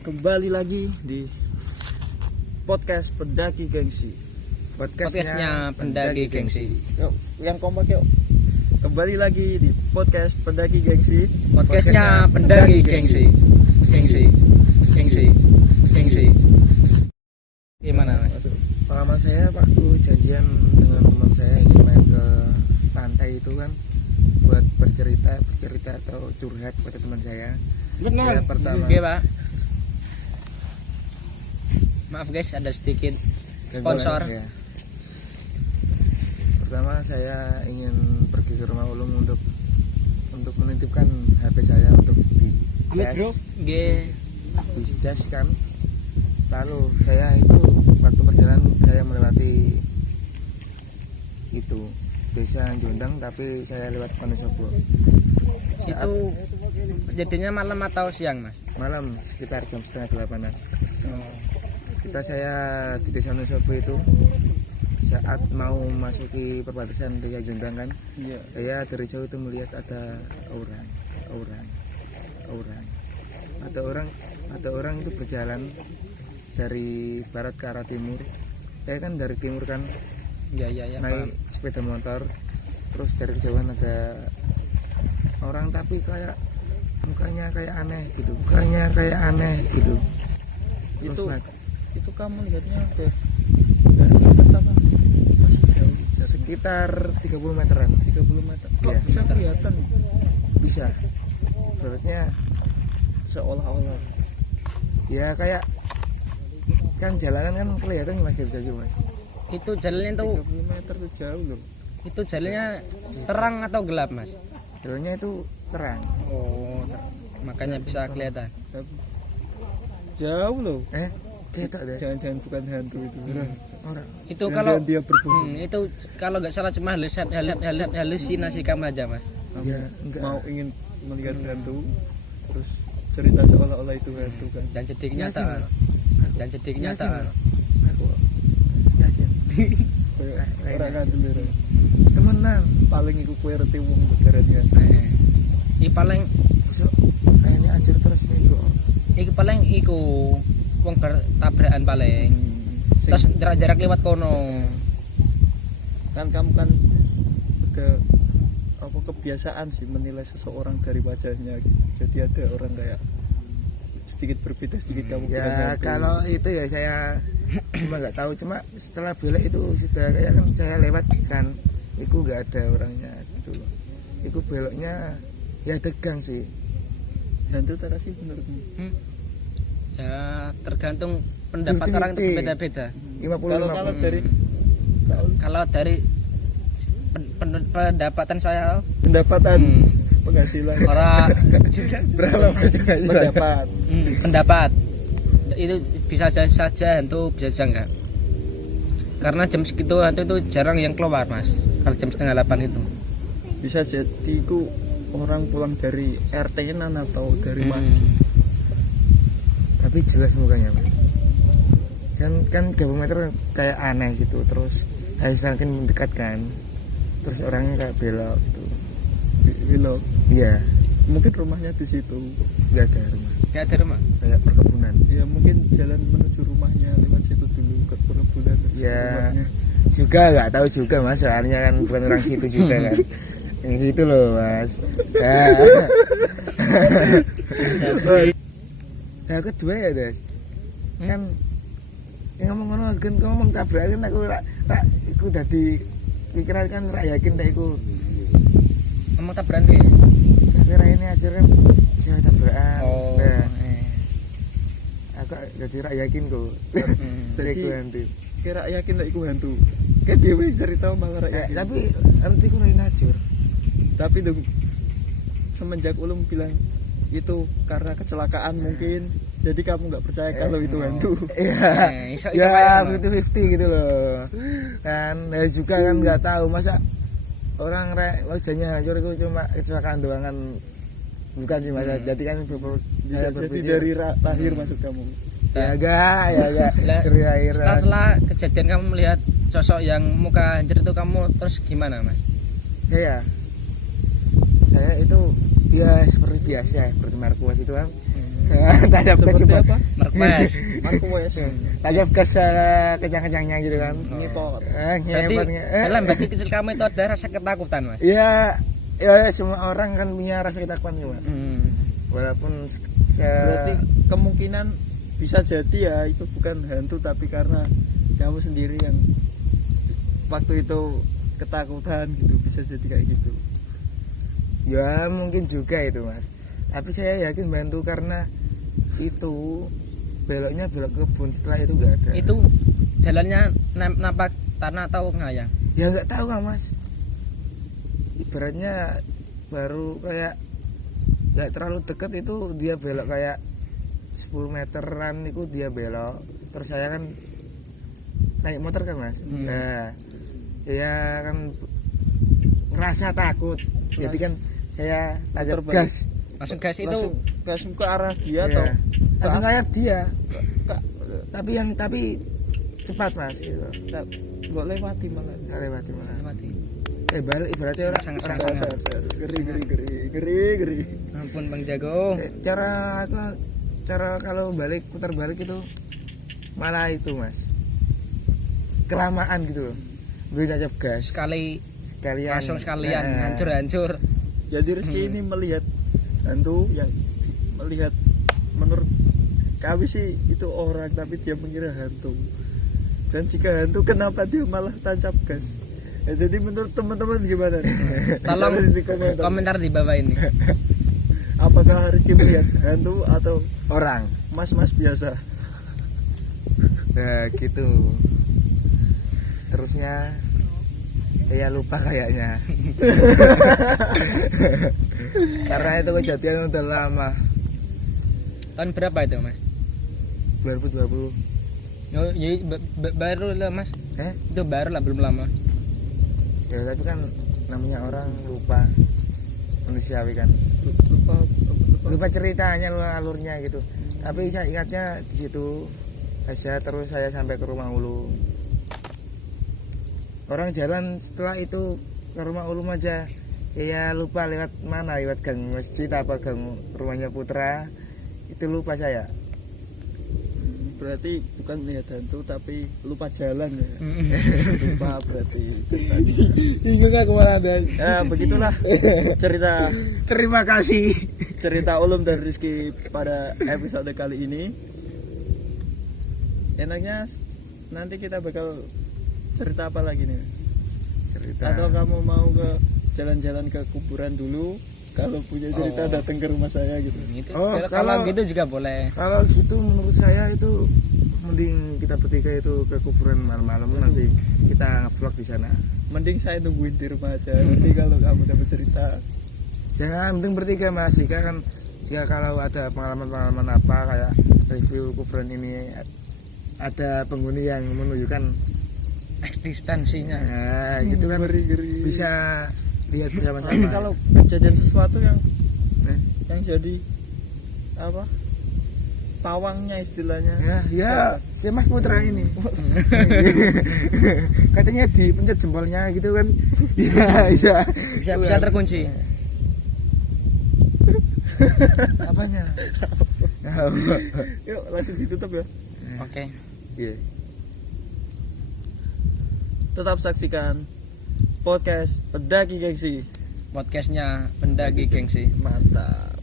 Kembali lagi di podcast Pendaki Gengsi. Podcastnya Pendaki Gengsi. Yuk, yang kompak yuk. Kembali lagi di podcast Pendaki Gengsi. Podcastnya Pendaki Gengsi. Gengsi. Gimana mas? Pengalaman saya waktu janjian dengan teman saya ingin main ke pantai itu kan, buat bercerita atau curhat pada teman saya. Benar. Ya, pertama. Oke pak. Maaf guys, ada sedikit sponsor. Ya. Pertama saya ingin pergi ke rumah ulung untuk menitipkan HP saya untuk di jas kan. Lalu saya itu waktu perjalanan saya melewati itu desa Jondang, tapi saya lewat Wonosobo. Itu kejadiannya malam atau siang mas? Malam sekitar jam 7:30. Saya di desa Wonosobo itu saat mau masuki perbatasan desa Jondang kan. Iya. Saya dari jauh itu melihat ada orang itu berjalan dari barat ke arah timur. Saya kan dari timur kan. Iya. Naik sepeda motor, terus dari kejauhan ada orang tapi kayak mukanya kayak aneh gitu. Terus itu kamu lihatnya udah apa? Masih jauh, sekitar 30 meteran. 30 meter. Kok ya, bisa kelihatan? Bisa. Berarti seolah-olah. Ya kayak kan jalanan kan kelihatan masih jauh mas. Itu jalannya tuh 30 meter tuh jauh loh. Itu jalannya terang atau gelap mas? Jalannya itu terang. Oh, makanya bisa kelihatan. Jauh loh. Jangan bukan hantu itu. Orang. Itu kalau dia berburu. itu kalau nggak salah cuma halusinasi kamu aja mas. Ya, mau ingin melihat hantu, terus cerita seolah-olah itu hantu kan. Dan jadi kenyataan. Aku yakin. Orang kan dulu. Temenan paling iku kowe reti wong begarannya. Iki paling besok kayaknya ajar terus minggu. Iki paling iku wong bertabrakan paling. Terus jarak lewat kono. Kan kamu kan kebiasaan sih menilai seseorang dari wajahnya gitu. Jadi ada orang kayak sedikit berbeda sedikit kamu ya kalau itu ya saya cuma nggak tahu, cuma setelah belok itu sudah kayak kan saya lewat kan itu nggak ada orangnya gitu. Itu beloknya ya tegang sih. Hantu tak sih menurutmu? Ya tergantung pendapat orang itu beda-beda. 50. Kalau dari pendapatan saya penghasilan orang berapa pendapat itu bisa saja hantu, bisa saja enggak, karena jam segitu hantu itu jarang yang keluar mas. Kalau jam 7:30 itu bisa jadi itu orang pulang dari RT-nan atau dari masjid. Tapi jelas mukanya mas. kan 30 meter kayak aneh gitu, terus semakin mendekatkan, terus orangnya kayak belok gitu. Belok iya, mungkin rumahnya di situ. Nggak ada rumah kayak perkebunan ya, mungkin jalan menuju rumahnya lewat situ dulu ke perkebunan ya rumahnya. Juga nggak tahu juga mas, soalnya kan bukan orang situ juga kan. Yang gitu loh mas. Nah kedua ya deh kan yang ngomong tabrakan aku aku dadi pikiran kan yakin tak aku ngomong tabrakan ya. Kira ini aja kan bisa tabrakan. Aku jadi yakin kok. Jadi hantu. Kira yakin lah iku hantu. Kan dhewe cerita malah yakin. Tapi arti ku lain ajur. Tapi dong semenjak ulum bilang itu karena kecelakaan mungkin. Jadi kamu nggak percaya kalau itu hantu. Iya. Ya 50-50 gitu loh. Kan juga kan nggak tahu masa orang wajahnya hancur itu cuma kecelakaan doang kan, bukan sih mas. Jadi kan jadi dari lahir maksud kamu. Ya enggak dari lahir. Setelah kejadian kamu melihat sosok yang muka hancur itu, kamu terus gimana mas? Saya itu Ya seperti biasa, seperti Marquez itu kan. Tajam gas Seperti apa? Marquez. Marquez. Tajam gas kencang-kencangnya gitu kan. Ngipot. Berarti kecil kamu itu ada rasa ketakutan, Mas. Ya, ya semua orang kan punya rasa ketakutan ya, Mas. Walaupun Berarti kemungkinan bisa jadi ya itu bukan hantu tapi karena kamu sendiri yang waktu itu ketakutan gitu, bisa jadi kayak gitu. ya mungkin juga itu, Mas. Tapi saya yakin bantu karena itu beloknya belok kebun, setelah itu enggak ada. Itu jalannya napak tanah atau ngayang? Ya enggak tahu kan, Mas. Ibaratnya baru kayak enggak terlalu dekat itu dia belok kayak 10 meteran itu dia belok. Terus saya kan naik motor kan, Mas. Nah, ya kan ngerasa takut. Jadi kan saya tajam Terbalik. gas. Langsung gas itu langsung ke arah dia Iya. atau Langsung kayak dia. Kak, Tapi cepat, Mas. Gitu. nggak lewati malah. Nggak lewati malah. mati. Balik ibaratnya orang Sangat-sangat. Geri. Ampun Bang Jago. cara kalau putar balik itu malah itu, Mas, kelamaan gitu loh. Beli tajam gas Sekali kalian langsung sekalian hancur-hancur. Jadi Rizky ini melihat hantu yang melihat, menurut kami sih itu orang tapi dia mengira hantu. Dan jika hantu kenapa dia malah tancap gas? Ya, jadi menurut teman-teman gimana? Tolong Bisa di komentar. komentar di bawah ini. Apakah Rizky melihat hantu atau orang. mas-mas biasa? Nah gitu. Terusnya ya lupa kayaknya. Karena itu kejadian udah lama. Tahun berapa itu, Mas? 2020. Oh, ya, baru lah, Mas. Itu baru lah, belum lama. Ya tapi kan namanya orang lupa, manusiawi kan. Lupa ceritanya, alurnya gitu. Tapi saya ingatnya di situ saja. Terus saya sampai ke rumah Ulu. Orang jalan setelah itu ke rumah Ulum aja, ya lupa lewat mana, lewat gang masjid apa gang rumahnya Putra, itu lupa saya. Berarti bukan melihat hantu tapi lupa jalan ya. Lupa berarti itu tadi. Bingung aku malah ada. Ya begitulah cerita Terima kasih. Ulum dan Rizky pada episode kali ini. Enaknya nanti kita bakal cerita apa lagi nih? Atau kamu mau ke jalan-jalan ke kuburan dulu? Kalau punya cerita datang ke rumah saya gitu. Itu, Oh, kalau gitu juga boleh. Kalau gitu menurut saya itu mending kita bertiga itu ke kuburan malam-malam, nanti kita vlog di sana. Mending saya nungguin di rumah aja. Nanti kalau kamu dapat cerita, Jangan penting bertiga, Mas. Jika kalau ada pengalaman-pengalaman apa kayak review kuburan ini, ada penghuni yang menunjukkan Eksistensinya. nah, gitu kan ngeri. bisa lihat bersama-sama. Kalau kejadian sesuatu yang jadi apa? Pawangnya istilahnya. Ya, si Mas Putra ini. Katanya dipencet jempolnya gitu kan. Iya, Bisa terkunci. Apanya? Yuk langsung ditutup ya. Oke. Iya. Tetap saksikan podcast Pendaki Gengsi. Podcastnya Pendaki Gengsi. Mantap.